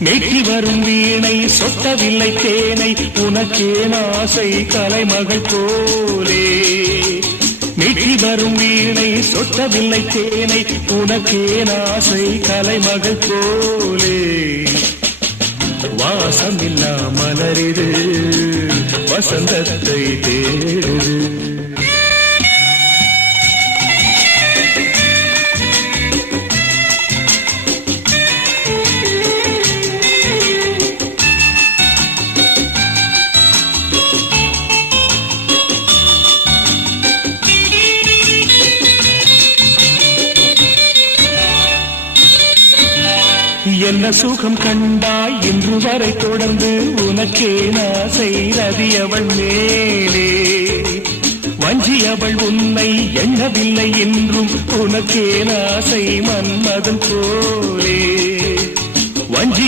நெற்றி வரும் வீணை சொட்டவில்லை தேனை உனக்கேன் ஆசை கலைமகள் போலே நெற்றி வரும் வீணை சொட்டவில்லை தேனை உனக்கேன் ஆசை கலைமகள் போலே வாசமில்லா மலரிது வசந்தத்தை தேடுது என்ன சுகம் கண்டாய் இன்று வரை தொடர்ந்து உனக்கே ஆசை ரதி அவள் மேலே வஞ்சி அவள் உன்னை எண்ணவில்லை என்றும் உனக்கே ஆசை மன்மதன் போலே வஞ்சி